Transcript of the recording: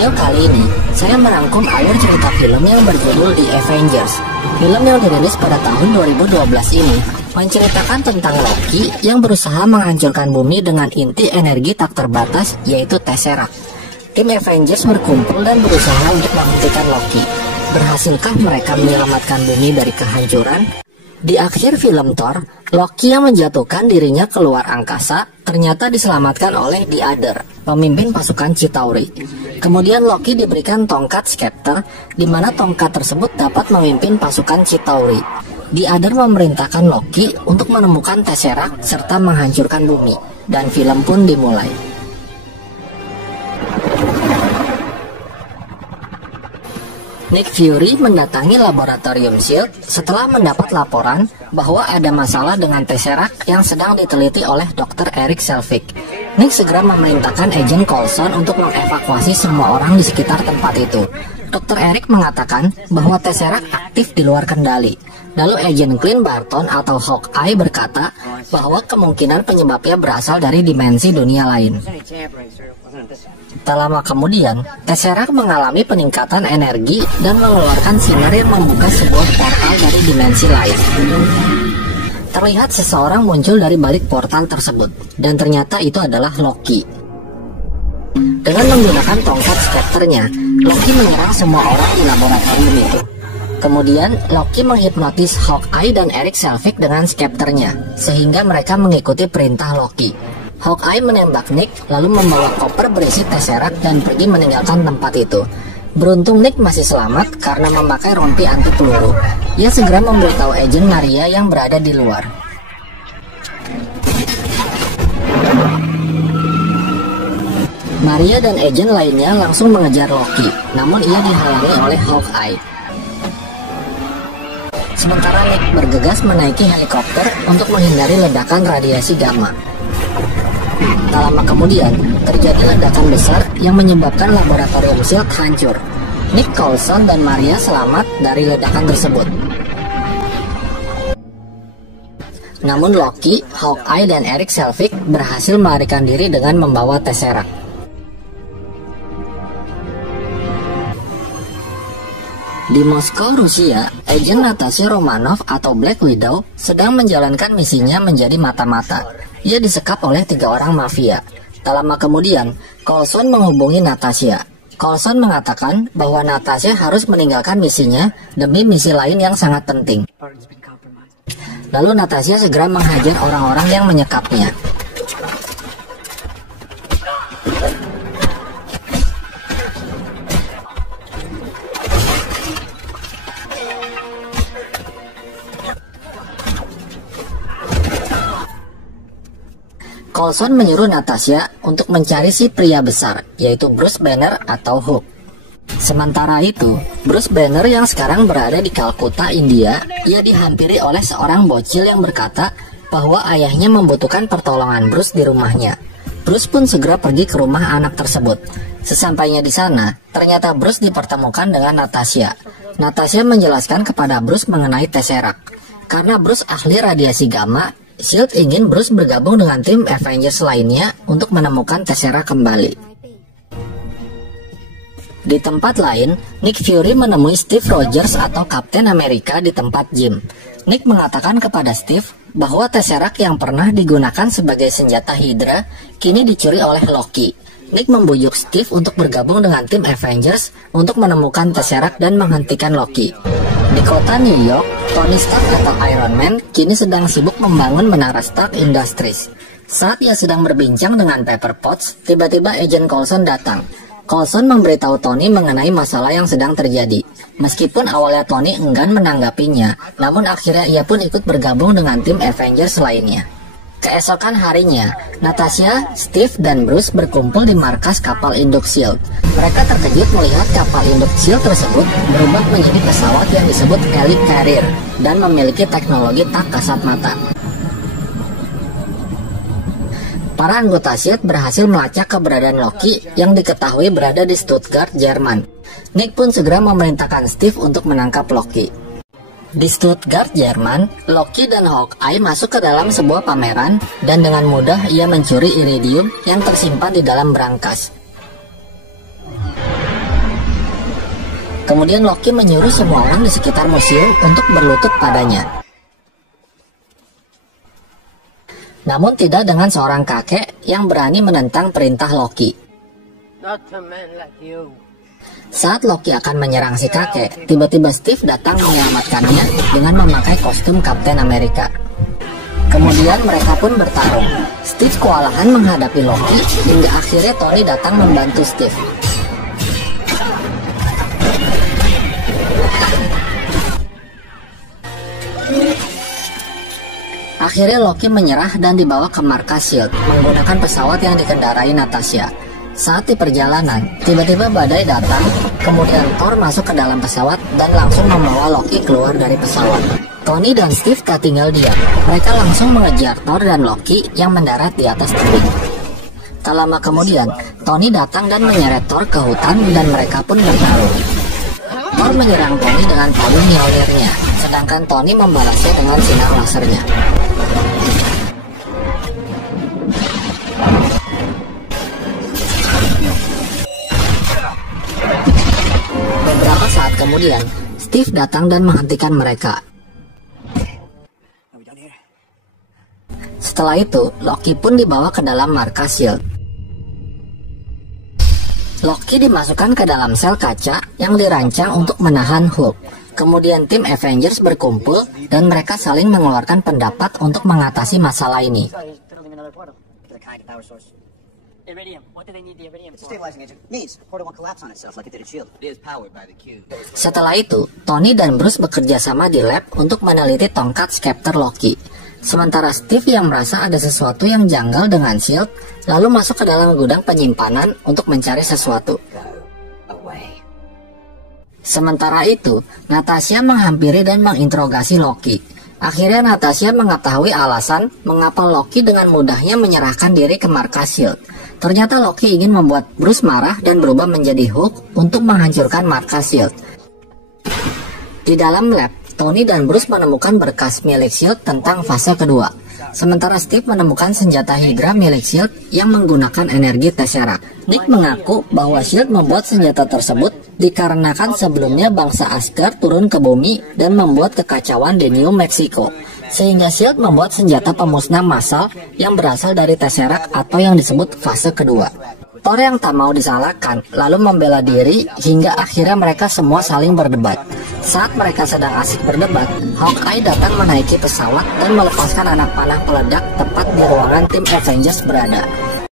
video kali ini, saya merangkum alur cerita film yang berjudul The Avengers. Film yang dirilis pada tahun 2012 ini menceritakan tentang Loki yang berusaha menghancurkan bumi dengan inti energi tak terbatas, yaitu Tesseract. Tim Avengers berkumpul dan berusaha untuk menghentikan Loki. Berhasilkah mereka menyelamatkan bumi dari kehancuran? Di akhir film Thor, Loki yang menjatuhkan dirinya keluar angkasa ternyata diselamatkan oleh The Other, pemimpin pasukan Chitauri. Kemudian Loki diberikan tongkat Scepter, di mana tongkat tersebut dapat memimpin pasukan Chitauri. The Other memerintahkan Loki untuk menemukan Tesseract serta menghancurkan bumi, dan film pun dimulai. Nick Fury mendatangi laboratorium S.H.I.E.L.D. setelah mendapat laporan bahwa ada masalah dengan Tesseract yang sedang diteliti oleh Dr. Erik Selvig. Nick segera memerintahkan Agent Coulson untuk mengevakuasi semua orang di sekitar tempat itu. Dr. Erik mengatakan bahwa Tesseract aktif di luar kendali. Lalu Agent Clint Barton atau Hawkeye berkata bahwa kemungkinan penyebabnya berasal dari dimensi dunia lain. Tak lama kemudian, Tesseract mengalami peningkatan energi dan mengeluarkan sinar yang membuka sebuah portal dari dimensi lain. Terlihat seseorang muncul dari balik portal tersebut, dan ternyata itu adalah Loki. Dengan menggunakan tongkat Scepter-nya, Loki menyerang semua orang di laboratorium itu. Kemudian, Loki menghipnotis Hawkeye dan Erik Selvig dengan Scepter-nya, sehingga mereka mengikuti perintah Loki. Hawkeye menembak Nick, lalu membawa koper berisi Tesseract dan pergi meninggalkan tempat itu. Beruntung Nick masih selamat karena memakai rompi anti peluru. Ia segera memberitahu Agent Maria yang berada di luar. Maria dan agent lainnya langsung mengejar Loki, namun ia dihalangi oleh Hawkeye. Sementara Nick bergegas menaiki helikopter untuk menghindari ledakan radiasi gamma. Tak lama kemudian, terjadi ledakan besar yang menyebabkan laboratorium S.H.I.E.L.D. hancur. Nick, Coulson, dan Maria selamat dari ledakan tersebut. Namun Loki, Hawkeye, dan Erik Selvig berhasil melarikan diri dengan membawa Tesseract. Di Moskow, Rusia, Agent Natasha Romanoff atau Black Widow sedang menjalankan misinya menjadi mata-mata. Ia disekap oleh 3 orang mafia. Tak lama kemudian, Coulson menghubungi Natasha. Coulson mengatakan bahwa Natasha harus meninggalkan misinya demi misi lain yang sangat penting. Lalu Natasha segera menghajar orang-orang yang menyekapnya. Coulson menyuruh Natasha untuk mencari si pria besar, yaitu Bruce Banner atau Hulk. Sementara itu, Bruce Banner yang sekarang berada di Calcutta, India, ia dihampiri oleh seorang bocil yang berkata bahwa ayahnya membutuhkan pertolongan Bruce di rumahnya. Bruce pun segera pergi ke rumah anak tersebut. Sesampainya di sana, ternyata Bruce dipertemukan dengan Natasha. Natasha menjelaskan kepada Bruce mengenai Tesseract. Karena Bruce ahli radiasi gamma, S.H.I.E.L.D. ingin Bruce bergabung dengan tim Avengers lainnya untuk menemukan Tesseract kembali. Di tempat lain, Nick Fury menemui Steve Rogers atau Kapten Amerika di tempat gym. Nick mengatakan kepada Steve bahwa Tesseract yang pernah digunakan sebagai senjata Hydra kini dicuri oleh Loki. Nick membujuk Steve untuk bergabung dengan tim Avengers untuk menemukan Tesseract dan menghentikan Loki. Di kota New York, Tony Stark atau Iron Man kini sedang sibuk membangun menara Stark Industries. Saat ia sedang berbincang dengan Pepper Potts, tiba-tiba Agent Coulson datang. Coulson memberitahu Tony mengenai masalah yang sedang terjadi. Meskipun awalnya Tony enggan menanggapinya, namun akhirnya ia pun ikut bergabung dengan tim Avengers lainnya. Keesokan harinya, Natasha, Steve, dan Bruce berkumpul di markas kapal induk S.H.I.E.L.D. Mereka terkejut melihat kapal induk S.H.I.E.L.D. tersebut berubah menjadi pesawat yang disebut Helicarrier dan memiliki teknologi tak kasat mata. Para anggota S.H.I.E.L.D. berhasil melacak keberadaan Loki yang diketahui berada di Stuttgart, Jerman. Nick pun segera memerintahkan Steve untuk menangkap Loki. Di Stuttgart, Jerman, Loki dan Hawkeye masuk ke dalam sebuah pameran dan dengan mudah ia mencuri iridium yang tersimpan di dalam brankas. Kemudian Loki menyuruh semua orang di sekitar museum untuk berlutut padanya. Namun tidak dengan seorang kakek yang berani menentang perintah Loki. Saat Loki akan menyerang si kakek, tiba-tiba Steve datang menyelamatkannya dengan memakai kostum Kapten Amerika. Kemudian mereka pun bertarung. Steve kewalahan menghadapi Loki hingga akhirnya Tony datang membantu Steve. Akhirnya Loki menyerah dan dibawa ke markas S.H.I.E.L.D. menggunakan pesawat yang dikendarai Natasha. Saat di perjalanan, tiba-tiba badai datang, kemudian Thor masuk ke dalam pesawat dan langsung membawa Loki keluar dari pesawat. Tony dan Steve tak tinggal diam. Mereka langsung mengejar Thor dan Loki yang mendarat di atas tebing. Tak lama kemudian, Tony datang dan menyeret Thor ke hutan dan mereka pun bertarung. Thor menyerang Tony dengan palu Mjolnirnya, sedangkan Tony membalasnya dengan sinar lasernya. Beberapa saat kemudian, Steve datang dan menghentikan mereka. Setelah itu, Loki pun dibawa ke dalam markas S.H.I.E.L.D. Loki dimasukkan ke dalam sel kaca yang dirancang untuk menahan Hulk. Kemudian tim Avengers berkumpul dan mereka saling mengeluarkan pendapat untuk mengatasi masalah ini. Setelah itu, Tony dan Bruce bekerja sama di lab untuk meneliti tongkat Scepter Loki. Sementara Steve yang merasa ada sesuatu yang janggal dengan S.H.I.E.L.D. lalu masuk ke dalam gudang penyimpanan untuk mencari sesuatu. Sementara itu, Natasha menghampiri dan menginterogasi Loki. Akhirnya Natasha mengetahui alasan mengapa Loki dengan mudahnya menyerahkan diri ke markas S.H.I.E.L.D. Ternyata Loki ingin membuat Bruce marah dan berubah menjadi Hulk untuk menghancurkan markas S.H.I.E.L.D. Di dalam lab, Tony dan Bruce menemukan berkas milik S.H.I.E.L.D. tentang fase kedua. Sementara Steve menemukan senjata Hydra milik S.H.I.E.L.D. yang menggunakan energi Tesseract. Nick mengaku bahwa S.H.I.E.L.D. membuat senjata tersebut dikarenakan sebelumnya bangsa Asgard turun ke bumi dan membuat kekacauan di New Mexico. Sehingga S.H.I.E.L.D. membuat senjata pemusnah massal yang berasal dari Tesseract atau yang disebut fase kedua. Thor yang tak mau disalahkan lalu membela diri hingga akhirnya mereka semua saling berdebat. Saat mereka sedang asik berdebat, Hawkeye datang menaiki pesawat dan melepaskan anak panah peledak tepat di ruangan tim Avengers berada.